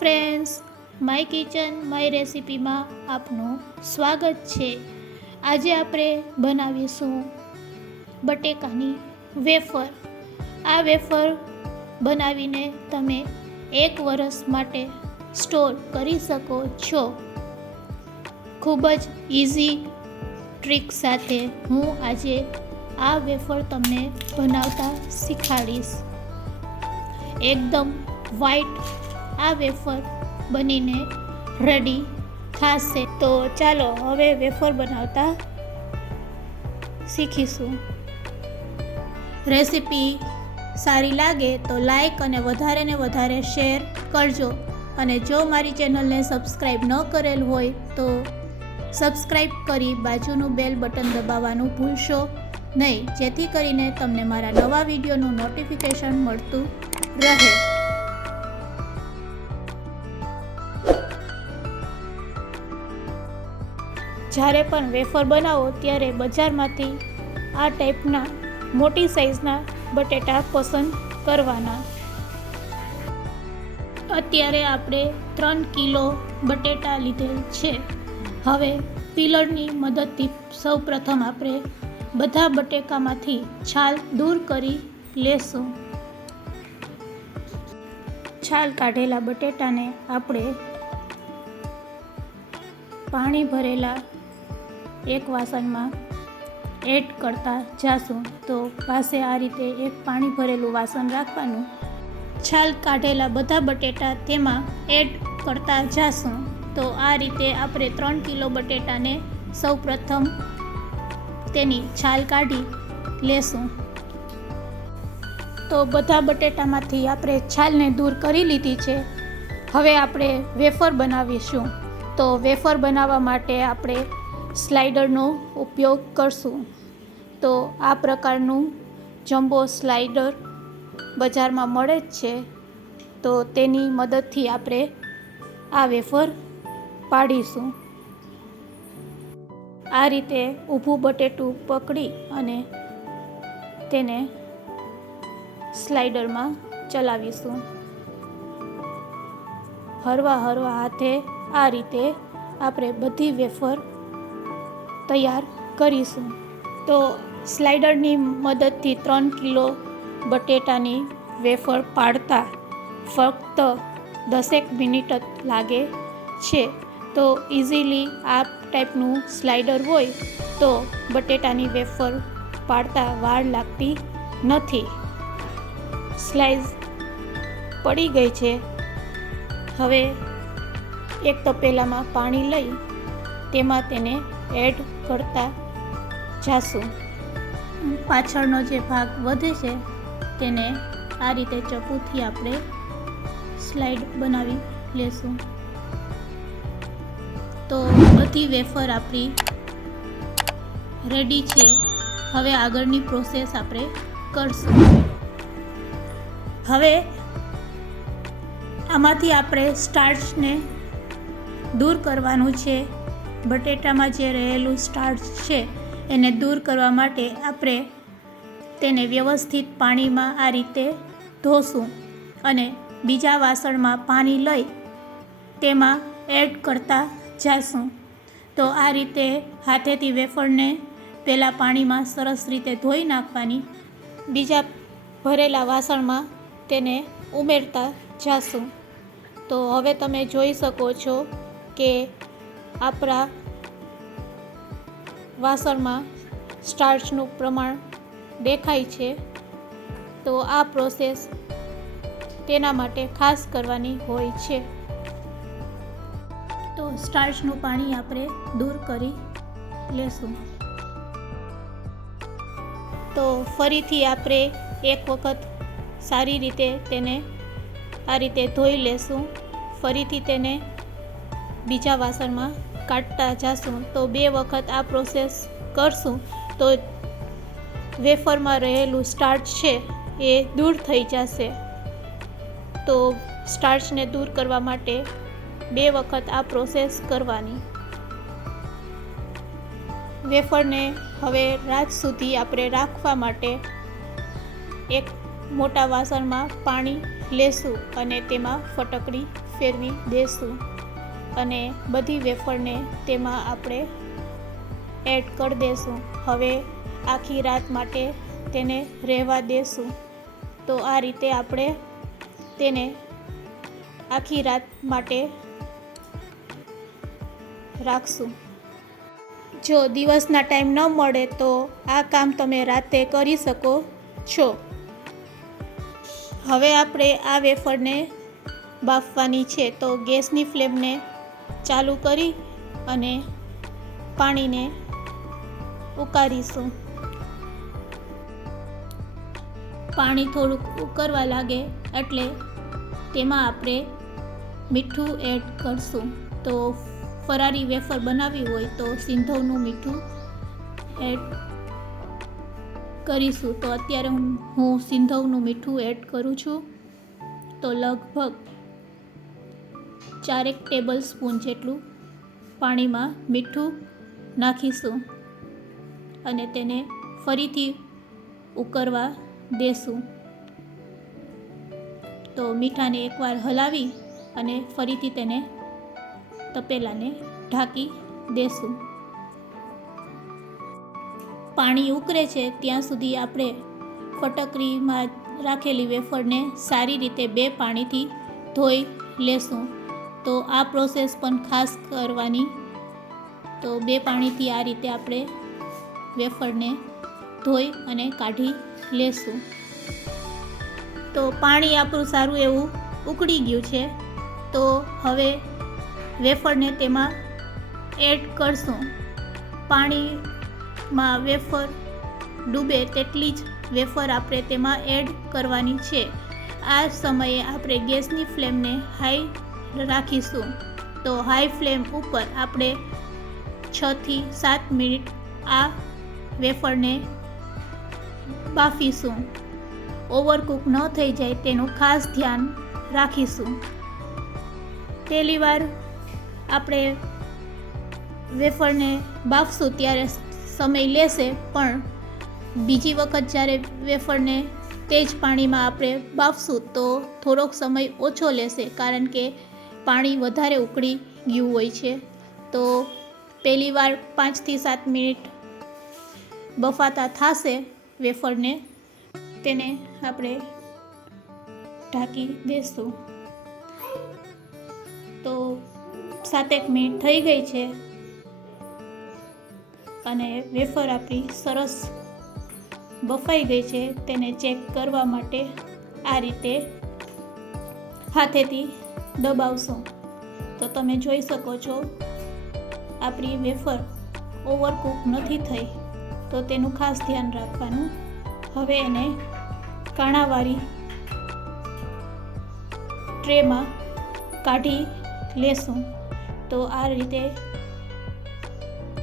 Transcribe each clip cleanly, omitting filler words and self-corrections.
Friends, my kitchen my રેસિપીમાં આપનું સ્વાગત છે। આજે આપણે બનાવીશું બટેકાની વેફર। આ વેફર બનાવીને તમે 1 વર્ષ માટે સ્ટોર કરી શકો છો। ખૂબ જ ઇઝી ટ્રીક સાથે હું આજે આ વેફર તમને બનાવતા શીખવાડીશ। એકદમ વ્હાઈટ આ વેફર બનીને રેડી થશે। તો ચાલો હવે વેફર બનાવતા શીખીશું। રેસિપી સારી લાગે તો લાઈક અને વધારે ને વધારે શેર કરજો। અને જો મારી ચેનલને સબસ્ક્રાઈબ ન કરેલ હોય તો સબસ્ક્રાઈબ કરી બાજુનું બેલ બટન દબાવવાનું ભૂલશો નહીં, જેથી કરીને તમને મારા નવા વિડીયોનું નોટિફિકેશન મળતું રહે। જ્યારે પણ વેફર બનાવો ત્યારે બજારમાંથી આ ટાઈપના મોટી સાઈઝના બટેટા પસંદ કરવાના। અત્યારે આપણે 3 કિલો બટેટા લીધેલ છે। હવે પીલરની મદદથી સૌપ્રથમ આપણે બધા બટેકામાંથી છાલ દૂર કરી લેશું। છાલ કાઢેલા બટેટાને આપણે પાણી ભરેલા એક વાસણમાં એડ કરતા જાશું। તો પાસે આ રીતે એક પાણી ભરેલું વાસણ રાખવાનું, છાલ કાઢેલા બધા બટેટા તેમાં એડ કરતા જાશું। તો આ રીતે આપણે 3 કિલો બટેટાને સૌપ્રથમ તેની છાલ કાઢી લેશું। તો બધા બટેટામાંથી આપણે છાલને દૂર કરી લીધી છે। હવે આપણે વેફર બનાવીશું। તો વેફર બનાવવા માટે આપણે સ્લાઇડરનો ઉપયોગ કરશું। તો આ પ્રકારનું જમ્બો સ્લાઇડર બજારમાં મળે જ છે। તો તેની મદદથી આપણે આ વેફર પાડીશું। આ રીતે ઊભું બટેટું પકડી અને તેને સ્લાઇડરમાં ચલાવીશું। હળવા હાથે આ રીતે આપણે બધી વેફર તૈયાર કરીશું। તો સ્લાઇડરની મદદથી 3 કિલો બટેટાની વેફર પાડતા ફક્ત 10 મિનિટ જ લાગે છે। તો ઇઝીલી આ ટાઈપનું સ્લાઇડર હોય તો બટેટાની વેફર પાડતા વાર લાગતી નથી। સ્લાઇસ પડી ગઈ છે। હવે એક તપેલામાં પાણી લઈ તેમાં તેને એડ કરતા જાશું। પાછળનો જે ભાગ વધે છે તેને આ રીતે ચપ્પુથી આપણે સ્લાઇડ બનાવી લેશું। તો બધી વેફર આપણી રેડી છે। હવે આગળની પ્રોસેસ આપણે કરશું। હવે આમાંથી આપણે સ્ટાર્ચને દૂર કરવાનું છે। બટેટામાં જે રહેલું સ્ટાર્ચ છે એને દૂર કરવા માટે આપણે તેને વ્યવસ્થિત પાણીમાં આ રીતે ધોશું અને બીજા વાસણમાં પાણી લઈ તેમાં એડ કરતા જાશું। તો આ રીતે હાથેથી વેફરને પહેલાં પાણીમાં સરસ રીતે ધોઈ નાખવાની, બીજા ભરેલા વાસણમાં તેને ઉમેરતા જાશું। તો હવે તમે જોઈ શકો છો કે આપણા વાસણમાં સ્ટાર્ચનું પ્રમાણ દેખાય છે। તો આ પ્રોસેસ તેના માટે ખાસ કરવાની હોય છે। તો સ્ટાર્ચનું પાણી આપણે દૂર કરી લેશું। તો ફરીથી આપણે એક વખત સારી રીતે તેને આ રીતે ધોઈ લેશું। ફરીથી તેને બીજા વાસણમાં કાઢતા જાશું। તો 2 વખત આ પ્રોસેસ કરશું તો વેફરમાં રહેલું સ્ટાર્ચ છે એ દૂર થઈ જશે। તો સ્ટાર્ચને દૂર કરવા માટે 2 વખત આ પ્રોસેસ કરવાની। વેફરને હવે રાત સુધી આપણે રાખવા માટે એક મોટા વાસણમાં પાણી લેશું અને તેમાં ફટકડી ફેરવી દેશું અને બધી વેફરને તેમાં આપણે એડ કરી દેશું. હવે આખી રાત માટે તેને રહેવા દેશું. તો આ રીતે આપણે તેને આખી રાત માટે રાખશું. જો દિવસના ટાઈમ ન મળે તો આ કામ તમે રાતે કરી શકો છો. હવે આપણે આ વેફરને બાફવાની છે, તો ગેસની ફ્લેમને ચાલુ કરી અને પાણીને ઉકાળીશું. પાણી થોડુંક ઉકળવા લાગે એટલે તેમાં આપણે મીઠું એડ કરશું. તો ફરારી વેફર બનાવવી હોય તો સિંધવનું મીઠું એડ કરીશું. તો અત્યારે હું સિંધવનું મીઠું એડ કરું છું. તો લગભગ 4 ટેબલ સ્પૂન જેટલું પાણીમાં મીઠું નાખીશું અને તેને ફરીથી ઉકળવા દેશું. તો મીઠાને એકવાર હલાવી અને ફરીથી તેને તપેલાને ઢાંકી દેશું. પાણી ઉકળે છે ત્યાં સુધી આપણે ફટકરીમાં રાખેલી વેફરને સારી રીતે 2 પાણીથી ધોઈ લેશું. તો આ પ્રોસેસ પણ ખાસ કરવાની. તો 2 પાણીથી આ રીતે આપણે વેફરને ધોઈ અને કાઢી લેશું. તો પાણી આપણું સારું એવું ઉકળી ગયું છે. તો હવે વેફરને તેમાં એડ કરશું. પાણીમાં વેફર ડૂબે તેટલી જ વેફર આપણે તેમાં એડ કરવાની છે. આ સમયે આપણે ગેસની ફ્લેમને હાઈ રાખીશું. તો હાઈ ફ્લેમ ઉપર આપણે 6 થી 7 મિનિટ આ વેફરને બાફીશું. ઓવરકુક ન થઈ જાય તેનું ખાસ ધ્યાન રાખીશું. પહેલી વાર આપણે વેફરને બાફશું ત્યારે સમય લેશે, પણ બીજી વખત જ્યારે વેફરને તેજ પાણીમાં આપણે બાફશું તો થોડોક સમય ઓછો લેશે, કારણ કે પાણી વધારે ઉકળી ગયું હોય છે. તો પહેલી વાર 5 થી 7 મિનિટ બફાતા થશે વેફરને, તેને આપણે ઢાંકી દેશું. તો 7 મિનિટ થઈ ગઈ છે અને વેફર આપણી સરસ બફાઈ ગઈ છે. તેને ચેક કરવા માટે આ રીતે હાથેથી દબાવશું. તો તમે જોઈ શકો છો આપણી વેફર ઓવરકુક નથી થઈ. તો તેનું ખાસ ધ્યાન રાખવાનું. હવે એને કાણાવાળી ટ્રેમાં કાઢી લેશું. તો આ રીતે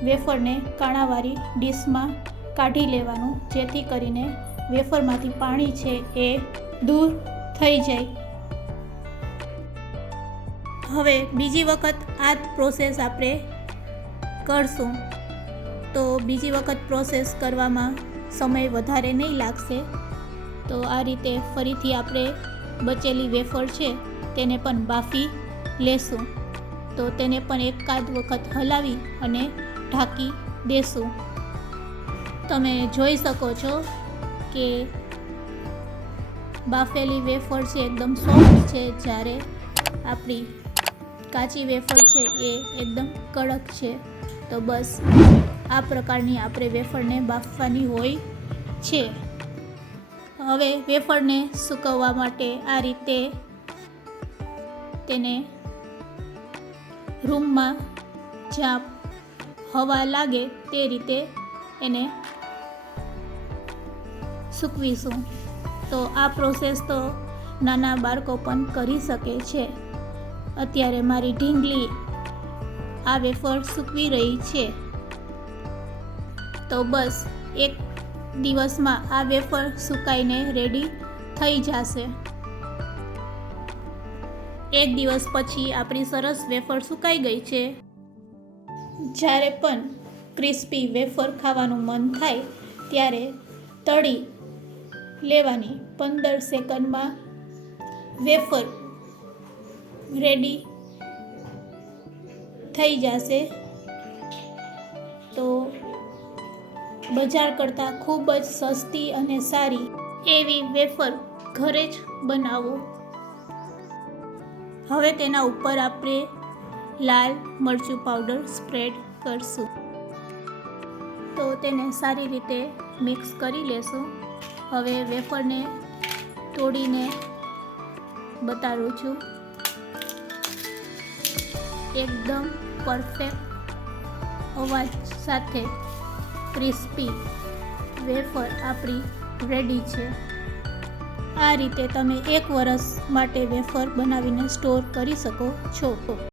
વેફરને કાણાવાળી ડીશમાં કાઢી લેવાનું, જેથી કરીને વેફરમાંથી પાણી છે એ દૂર થઈ જાય. હવે બીજી વખત આ જ પ્રોસેસ આપણે કરશું. તો બીજી વખત પ્રોસેસ કરવામાં સમય વધારે નહીં લાગશે. તો આ રીતે ફરીથી આપણે બચેલી વેફર છે તેને પણ બાફી લેશું. તો તેને પણ એકાદ વખત હલાવી અને ઢાંકી દેશું. તમે જોઈ શકો છો કે બાફેલી વેફર છે એકદમ સોફ્ટ છે, જ્યારે આપણી કાચી વેફર છે એ એકદમ કડક છે. તો બસ આ પ્રકારની આપણે વેફરને બાફવાની હોય છે. હવે વેફરને સૂકવવા માટે આ રીતે તેને રૂમમાં જ્યાં હવા લાગે તે રીતે એને સૂકવીશું. તો આ પ્રોસેસ તો નાના બાળકો પણ કરી શકે છે. અત્યારે મારી ઢીંગલી આ વેફર સૂકવી રહી છે. તો બસ 1 દિવસમાં આ વેફર સુકાઈને રેડી થઈ જશે. 1 દિવસ પછી આપણી સરસ વેફર સુકાઈ ગઈ છે. જ્યારે પણ ક્રિસ્પી વેફર ખાવાનું મન થાય ત્યારે તળી લેવાની. 15 સેકન્ડમાં વેફર રેડી થઈ જશે. તો બજાર કરતાં ખૂબ જ સસ્તી અને સારી એવી વેફર ઘરે જ બનાવો. હવે તેના ઉપર આપણે લાલ મરચું પાવડર સ્પ્રેડ કરશું. તો તેને સારી રીતે મિક્સ કરી લેશું. હવે વેફરને તોડીને બતાવું છું. એકદમ પરફેક્ટ અવાજ સાથે ક્રિસ્પી વેફર આપણી રેડી છે. આ રીતે તમે 1 વર્ષ માટે વેફર બનાવીને સ્ટોર કરી શકો છો.